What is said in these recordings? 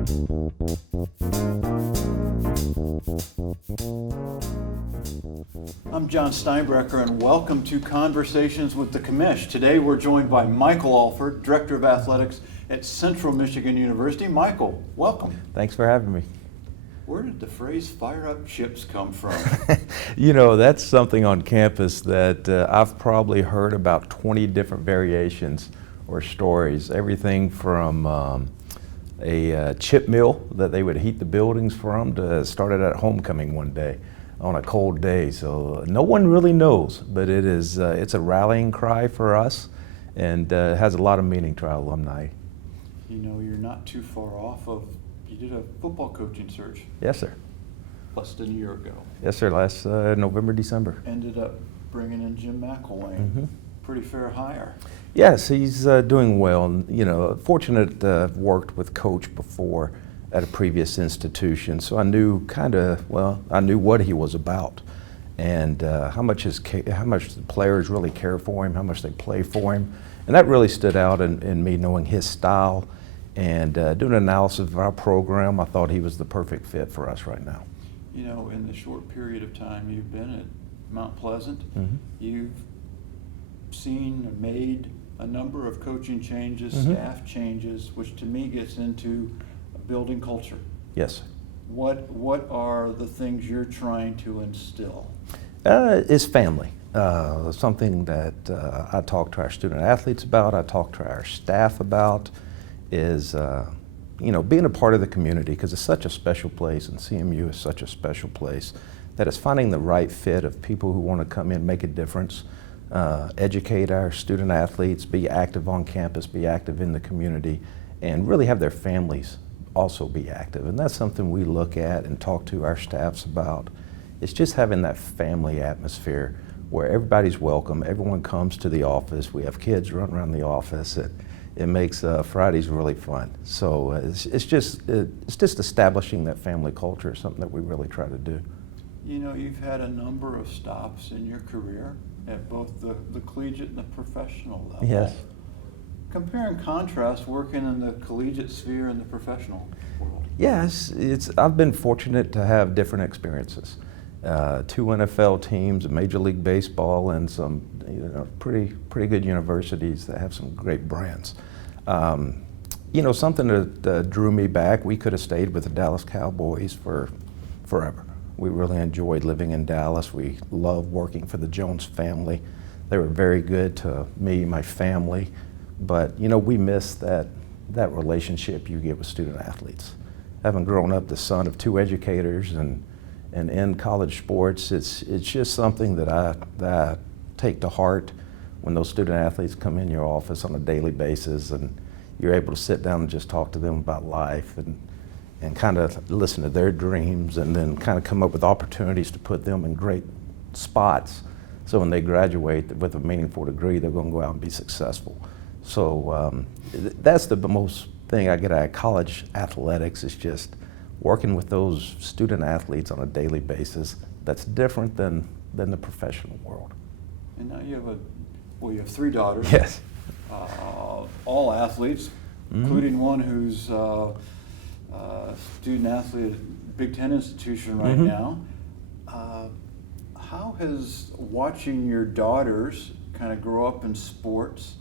I'm John Steinbrecher, and welcome to Conversations with the Commish. Today we're joined by Michael Alford, Director of Athletics at Central Michigan University. Michael, welcome. Thanks for having me. Where did the phrase "fire up chips" come from? You know, that's something on campus that I've probably heard about 20 different variations or stories. Everything from a chip mill that they would heat the buildings from to started at homecoming one day on a cold day. So no one really knows, but it is it's a rallying cry for us, and it has a lot of meaning to our alumni. You know, you're not too far off of, you did a football coaching search. Yes, sir. Less than a year ago. Yes, sir, last November, December. Ended up bringing in Jim McElwain. Mm-hmm. Pretty fair hire. Yes, he's doing well. And, you know, fortunate to have worked with Coach before at a previous institution, so I knew I knew what he was about, and how much the players really care for him, how much they play for him, and that really stood out in me knowing his style and doing an analysis of our program. I thought he was the perfect fit for us right now. You know, in the short period of time you've been at Mount Pleasant, Mm-hmm. you've seen and made a number of coaching changes, Mm-hmm. staff changes, which to me gets into building culture. Yes. What are the things you're trying to instill? It's family. Something that I talk to our student athletes about, I talk to our staff about, is you know, being a part of the community, because it's such a special place, and CMU is such a special place, that it's finding the right fit of people who want to come in, make a difference, educate our student athletes, be active on campus, be active in the community, and really have their families also be active. And that's something we look at and talk to our staffs about. It's just having that family atmosphere where everybody's welcome, everyone comes to the office, we have kids run around the office. It makes Fridays really fun. So it's just establishing that family culture, something that we really try to do. You know, you've had a number of stops in your career at both the collegiate and the professional level. Yes. Compare and contrast working in the collegiate sphere and the professional world. Yes, I've been fortunate to have different experiences. 2 NFL teams, Major League Baseball, and some pretty good universities that have some great brands. You know, something that drew me back, we could have stayed with the Dallas Cowboys for forever. We really enjoyed living in Dallas. We loved working for the Jones family. They were very good to me, my family. But you know, we miss that relationship you get with student athletes. Having grown up the son of 2 educators and in college sports, it's just something that I take to heart when those student athletes come in your office on a daily basis, and you're able to sit down and just talk to them about life and kind of listen to their dreams, and then kind of come up with opportunities to put them in great spots, so when they graduate with a meaningful degree, they're going to go out and be successful. So that's the most thing I get out of college athletics, is just working with those student athletes on a daily basis. That's different than the professional world. And now you have 3 daughters. Yes. All athletes, Mm-hmm. including one who's a student athlete at a Big Ten institution right Mm-hmm. now. How has watching your daughters kind of grow up in sports,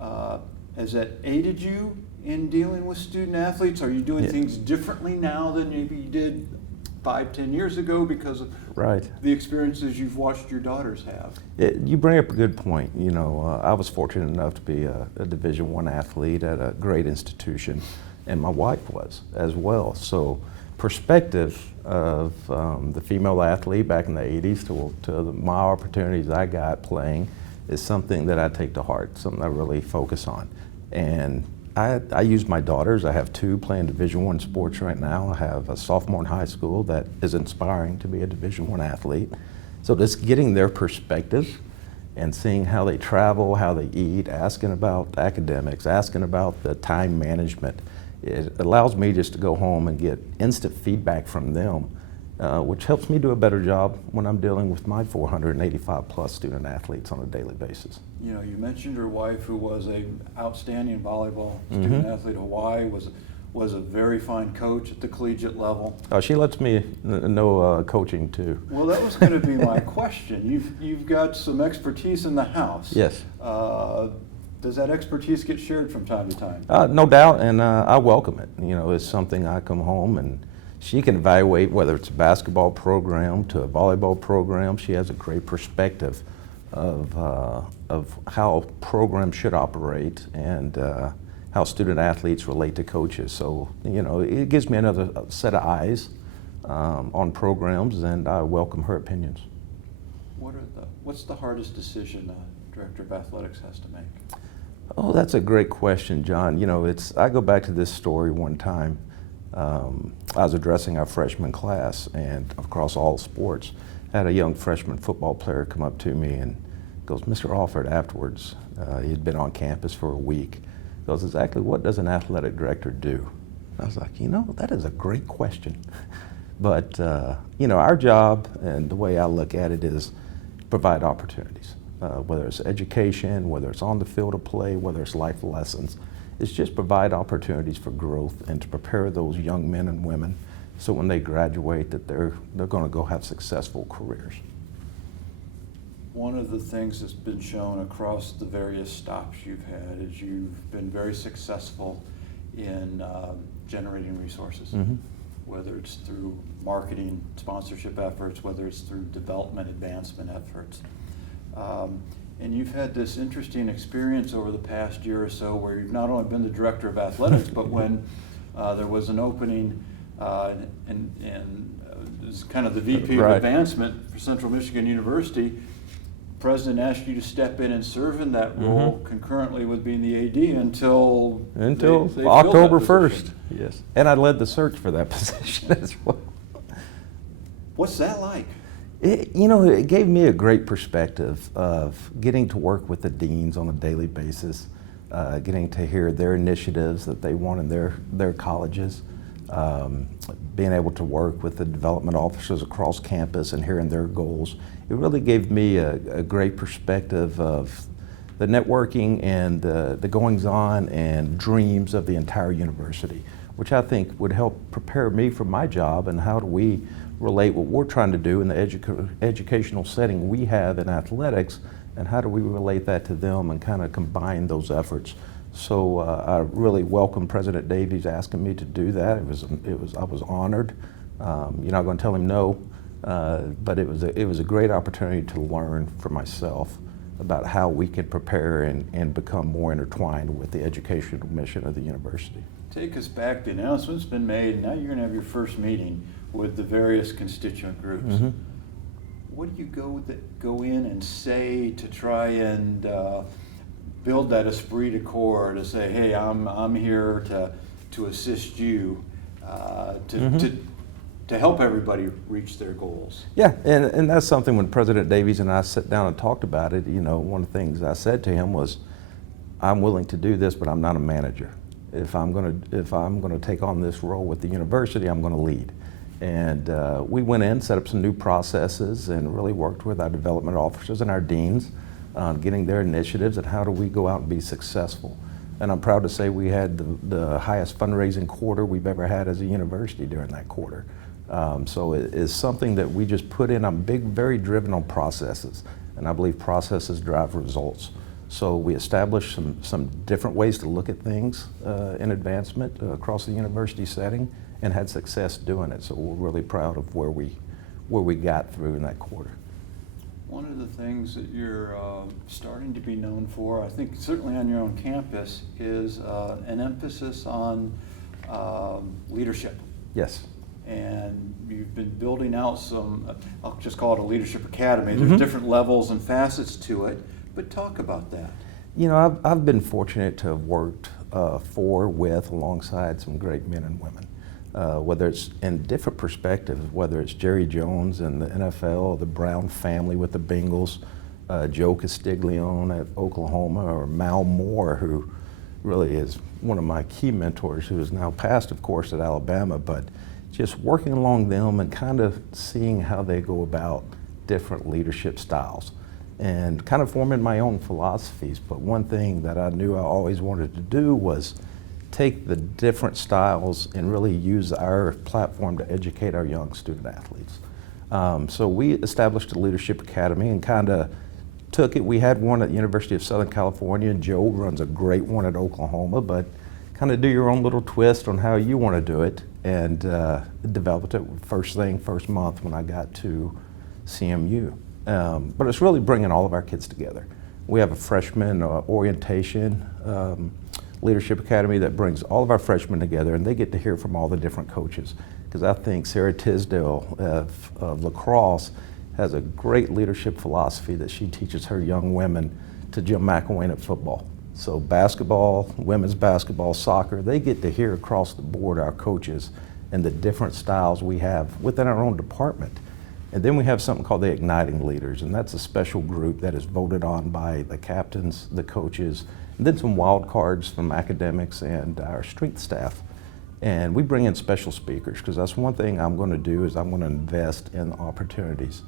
has that aided you in dealing with student athletes? Are you doing things differently now than maybe you did 5-10 years ago because of the experiences you've watched your daughters have? You bring up a good point. You know, I was fortunate enough to be a Division I athlete at a great institution, and my wife was as well. So perspective of the female athlete back in the 80s to my opportunities I got playing is something that I take to heart, something I really focus on. And I use my daughters. I have 2 playing Division I sports right now. I have a sophomore in high school that is inspiring to be a Division I athlete. So just getting their perspective and seeing how they travel, how they eat, asking about academics, asking about the time management, it allows me just to go home and get instant feedback from them, which helps me do a better job when I'm dealing with my 485 plus student athletes on a daily basis. You know, you mentioned your wife, who was an outstanding volleyball student athlete at Hawaii, was was a very fine coach at the collegiate level. Oh, she lets me know coaching too. Well, that was going to be my question. You've got some expertise in the house. Yes. Does that expertise get shared from time to time? No doubt, and I welcome it. You know, it's something I come home and she can evaluate whether it's a basketball program to a volleyball program. She has a great perspective of how programs should operate and how student athletes relate to coaches. So, you know, it gives me another set of eyes on programs, and I welcome her opinions. What's the hardest decision a director of athletics has to make? Oh, that's a great question, John. You know, I go back to this story one time. I was addressing our freshman class, and across all sports, I had a young freshman football player come up to me and goes, "Mr. Alford," afterwards, he'd been on campus for a week, goes, "Exactly what does an athletic director do?" I was like, you know, that is a great question. But, you know, our job and the way I look at it is provide opportunities, whether it's education, whether it's on the field of play, whether it's life lessons. It's just provide opportunities for growth and to prepare those young men and women so when they graduate that they're going to go have successful careers. One of the things that's been shown across the various stops you've had is you've been very successful in generating resources, Mm-hmm. whether it's through marketing, sponsorship efforts, whether it's through development, advancement efforts. And you've had this interesting experience over the past year or so where you've not only been the director of athletics, but when there was an opening and it was kind of the VP Right. of advancement for Central Michigan University, the president asked you to step in and serve in that role concurrently with being the AD until they filled that October position. 1st. Yes. And I led the search for that position as well. What's that like? You know, it gave me a great perspective of getting to work with the deans on a daily basis, getting to hear their initiatives that they want in their colleges, being able to work with the development officers across campus and hearing their goals. It really gave me a great perspective of the networking and the goings-on and dreams of the entire university, which I think would help prepare me for my job and how do we relate what we're trying to do in the educational setting we have in athletics, and how do we relate that to them and kind of combine those efforts. So I really welcome President Davies asking me to do that. I was honored. You're not going to tell him no, but it was a great opportunity to learn for myself about how we could prepare and become more intertwined with the educational mission of the university. Take us back. The announcement's been made, and now you're going to have your first meeting with the various constituent groups. Mm-hmm. What do you go in and say to try and build that esprit de corps, to say, hey, I'm here to assist you, to help everybody reach their goals? Yeah, and that's something when President Davies and I sat down and talked about it, you know, one of the things I said to him was, I'm willing to do this, but I'm not a manager. If I'm going to take on this role with the university, I'm going to lead. And we went in, set up some new processes, and really worked with our development officers and our deans on getting their initiatives and how do we go out and be successful. And I'm proud to say we had the highest fundraising quarter we've ever had as a university during that quarter. So it is something that we just put in. I'm very driven on processes, and I believe processes drive results. So we established some different ways to look at things in advancement across the university setting, and had success doing it. So we're really proud of where we got through in that quarter. One of the things that you're starting to be known for, I think certainly on your own campus, is an emphasis on leadership. Yes. And you've been building out some, I'll just call it a leadership academy. There's different levels and facets to it, but talk about that. You know, I've been fortunate to have worked alongside some great men and women. Whether it's in different perspectives, whether it's Jerry Jones in the NFL, the Brown family with the Bengals, Joe Castiglione at Oklahoma, or Mal Moore, who really is one of my key mentors, who is now passed, of course, at Alabama, but just working along them and kind of seeing how they go about different leadership styles and kind of forming my own philosophies. But one thing that I knew I always wanted to do was take the different styles and really use our platform to educate our young student athletes. So we established a leadership academy and kind of took it. We had one at the University of Southern California, and Joe runs a great one at Oklahoma, but kind of do your own little twist on how you want to do it, and developed it first month when I got to CMU. But it's really bringing all of our kids together. We have a freshman orientation leadership academy that brings all of our freshmen together, and they get to hear from all the different coaches. Because I think Sarah Tisdale of lacrosse has a great leadership philosophy that she teaches her young women to Jim McElwain at football. So basketball, women's basketball, soccer, they get to hear across the board our coaches and the different styles we have within our own department. And then we have something called the Igniting Leaders, and that's a special group that is voted on by the captains, the coaches, and then some wild cards from academics and our strength staff. And we bring in special speakers, because that's one thing I'm going to do is I'm going to invest in opportunities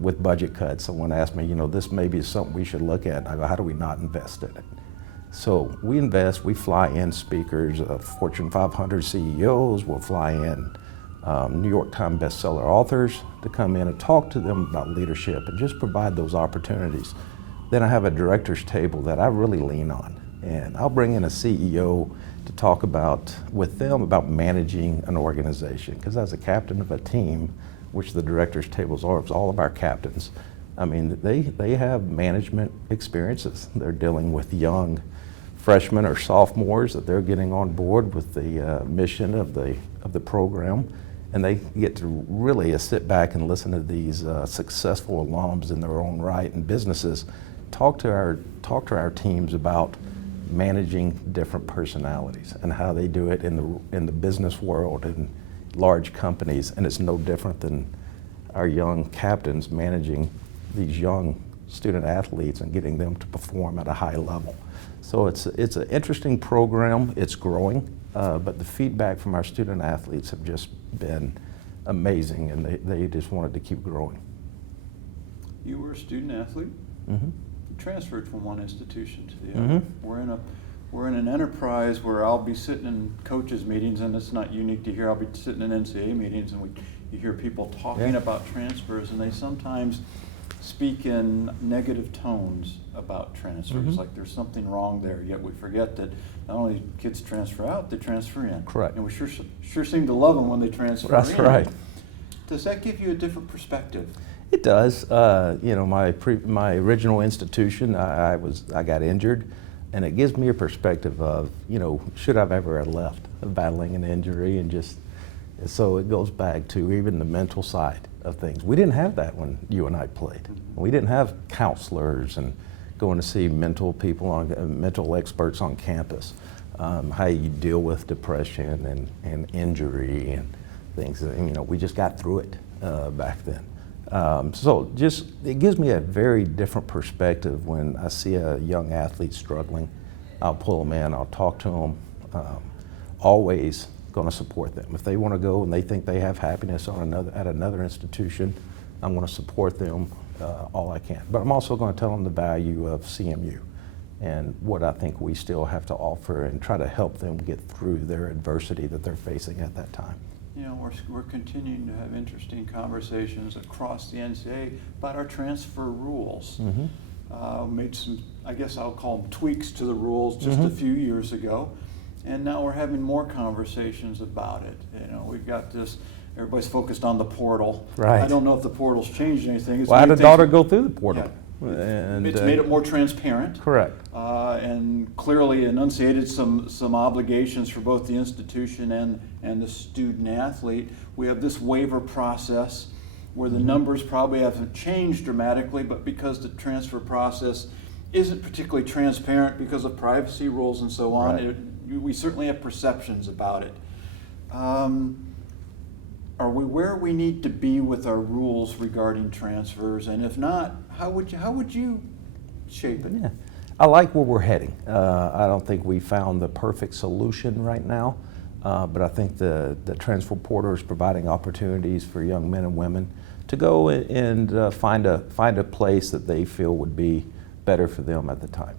with budget cuts. Someone asked me, this maybe is something we should look at. I go, how do we not invest in it? So we invest, we fly in speakers, Fortune 500 CEOs, we'll fly in New York Times bestseller authors to come in and talk to them about leadership and just provide those opportunities. Then I have a director's table that I really lean on, and I'll bring in a CEO to talk with them about managing an organization. Because as a captain of a team, which the director's tables are, it's all of our captains. I mean, they have management experiences. They're dealing with young freshmen or sophomores that they're getting on board with the mission of the program. And they get to really sit back and listen to these successful alums in their own right and businesses talk to our teams about managing different personalities and how they do it in the business world and large companies. And it's no different than our young captains managing these young student athletes and getting them to perform at a high level. So it's an interesting program. It's growing, but the feedback from our student athletes have just been amazing, and they just wanted to keep growing. You were a student athlete. Mm-hmm. You transferred from one institution to the Mm-hmm. other. We're in an enterprise where I'll be sitting in coaches meetings, and it's not unique to here. I'll be sitting in NCAA meetings, and you hear people talking about transfers, and they sometimes speak in negative tones about transfers, mm-hmm. like there's something wrong there. Yet we forget that not only kids transfer out, they transfer in. Correct. And we sure seem to love them when they transfer That's in. right. Does that give you a different perspective? It does. My original institution, I got injured, and it gives me a perspective of, should I've ever have left battling an injury, and so it goes back to even the mental side of things. We didn't have that when you and I played. Mm-hmm. We didn't have counselors and going to see mental experts on campus, how you deal with depression and injury and things. We just got through it back then. So it gives me a very different perspective when I see a young athlete struggling. I'll pull them in, I'll talk to them, always going to support them. If they want to go and they think they have happiness at another institution, I'm going to support them all I can. But I'm also going to tell them the value of CMU and what I think we still have to offer and try to help them get through their adversity that they're facing at that time. We're continuing to have interesting conversations across the NCAA about our transfer rules. Mm-hmm. Made some, I guess I'll call them tweaks to the rules just mm-hmm. a few years ago. And now we're having more conversations about it. We've got this, everybody's focused on the portal. Right. I don't know if the portal's changed anything. I had a daughter go through the portal. Yeah. And it's made it more transparent. Correct. And clearly enunciated some obligations for both the institution and the student athlete. We have this waiver process where the numbers probably haven't changed dramatically, but because the transfer process isn't particularly transparent because of privacy rules and so on, right. We certainly have perceptions about it. Are we where we need to be with our rules regarding transfers? And if not, how would you shape it? Yeah, I like where we're heading. I don't think we found the perfect solution right now, but I think the transfer portal is providing opportunities for young men and women to go and find a place that they feel would be better for them at the time.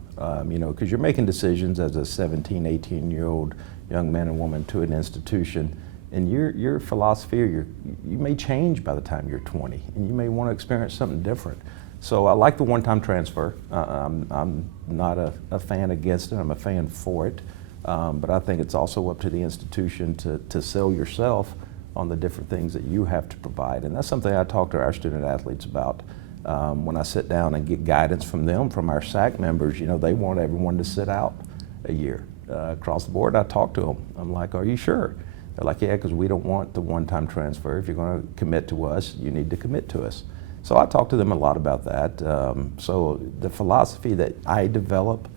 you know, because you're making decisions as a 17, 18-year-old young man and woman to an institution, and your philosophy or you may change by the time you're 20, and you may want to experience something different. So I like the one-time transfer. I'm not a fan against it, I'm a fan for it. But I think it's also up to the institution to sell yourself on the different things that you have to provide. And that's something I talk to our student athletes about. When I sit down and get guidance from them, from our SAC members, you know, they want everyone to sit out a year. Across the board, I talk to them. I'm like, are you sure? They're like, yeah, because we don't want the one-time transfer. If you're going to commit to us, you need to commit to us. So I talk to them a lot about that. So the philosophy that I develop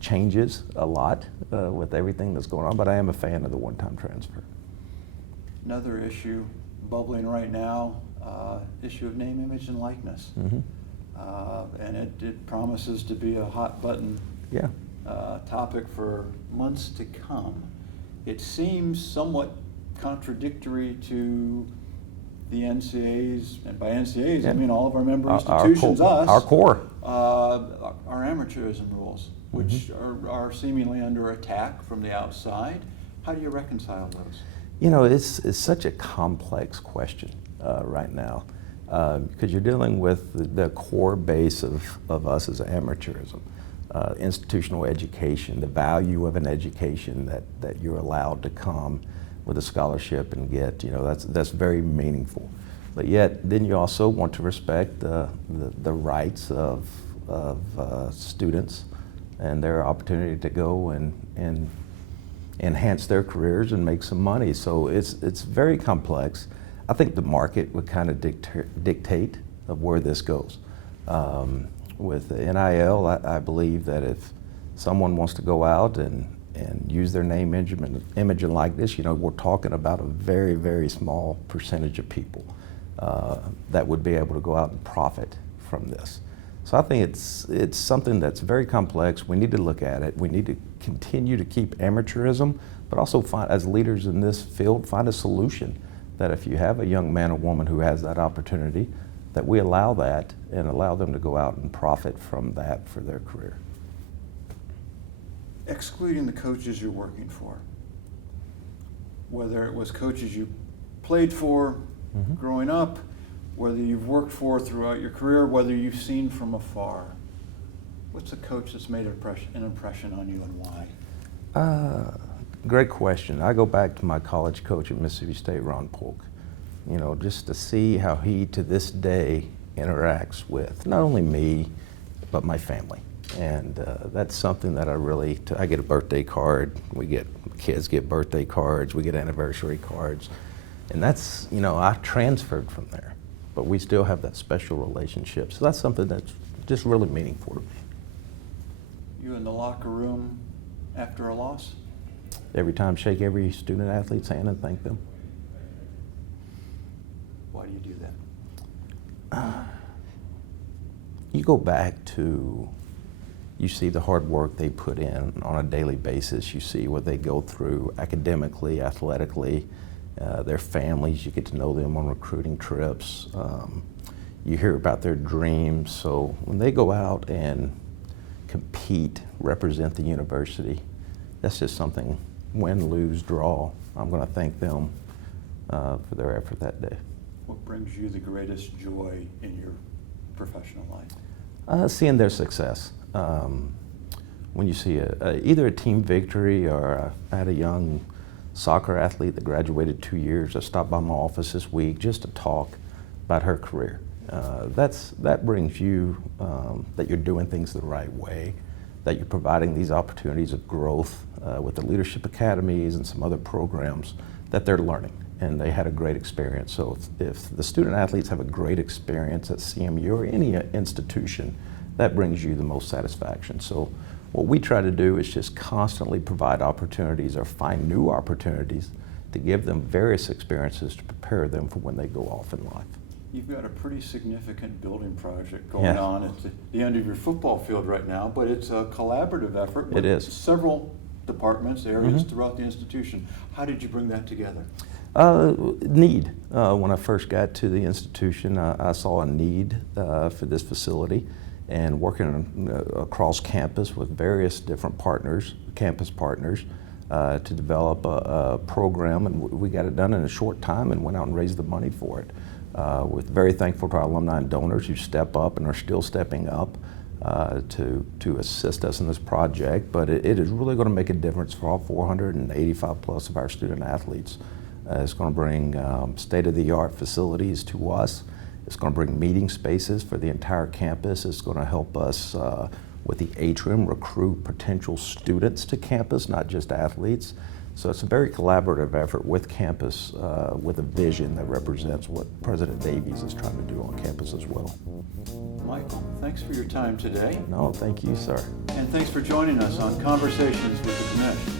changes a lot with everything that's going on, but I am a fan of the one-time transfer. Another issue bubbling right now, issue of name, image, and likeness. Mm-hmm. And it promises to be a hot button topic for months to come. It seems somewhat contradictory to the NCAA's, and by NCAA's I mean all of our member institutions, our core. Our amateurism rules, which are seemingly under attack from the outside. How do you reconcile those? You know, it's such a complex question right now, because you're dealing with the core base of us as amateurism, institutional education, the value of an education that you're allowed to come with a scholarship and get. You know, that's very meaningful. But yet, then you also want to respect the rights of students and their opportunity to go and enhance their careers and make some money. So it's very complex. I think the market would kind of dictate of where this goes. With NIL, I believe that if someone wants to go out and use their name, image, and likeness, you know, we're talking about a very, very small percentage of people that would be able to go out and profit from this. So I think it's something that's very complex. We need to look at it. We need to continue to keep amateurism, but also find, as leaders in this field, find a solution that if you have a young man or woman who has that opportunity, that we allow that and allow them to go out and profit from that for their career. Excluding the coaches you're working for, whether it was coaches you played for growing up, whether you've worked for throughout your career, whether you've seen from afar, what's a coach that's made an impression on you and why? Great question. I go back to my college coach at Mississippi State, Ron Polk. You know, just to see how he to this day interacts with not only me, but my family. And that's something that I get a birthday card, kids get birthday cards, we get anniversary cards. And that's, you know, I transferred from there, but we still have that special relationship. So that's something that's just really meaningful to me. You in the locker room after a loss? Every time, shake every student athlete's hand and thank them. Why do you do that? You go back to, you see the hard work they put in on a daily basis. You see what they go through academically, athletically, their families. You get to know them on recruiting trips. You hear about their dreams. So when they go out and compete, represent the university, that's just something, win, lose, draw. I'm going to thank them for their effort that day. What brings you the greatest joy in your professional life? Seeing their success. When you see either a team victory, or I had a young soccer athlete that graduated 2 years. I stopped by my office this week just to talk about her career. That brings you that you're doing things the right way, that you're providing these opportunities of growth with the leadership academies and some other programs that they're learning, and they had a great experience. So if the student athletes have a great experience at CMU or any institution, that brings you the most satisfaction. So what we try to do is just constantly provide opportunities or find new opportunities to give them various experiences to prepare them for when they go off in life. You've got a pretty significant building project going on at the end of your football field right now, but it's a collaborative effort with several departments, areas throughout the institution. How did you bring that together? Need. When I first got to the institution, I saw a need for this facility, and working across campus with various different partners, campus partners, to develop a program, and we got it done in a short time and went out and raised the money for it. We're very thankful to our alumni and donors who step up and are still stepping up to assist us in this project, but it is really going to make a difference for all 485 plus of our student athletes. It's going to bring state-of-the-art facilities to us. It's going to bring meeting spaces for the entire campus. It's going to help us with the atrium recruit potential students to campus, not just athletes. So it's a very collaborative effort with campus, with a vision that represents what President Davies is trying to do on campus as well. Michael, thanks for your time today. No, thank you, sir. And thanks for joining us on Conversations with the Commish.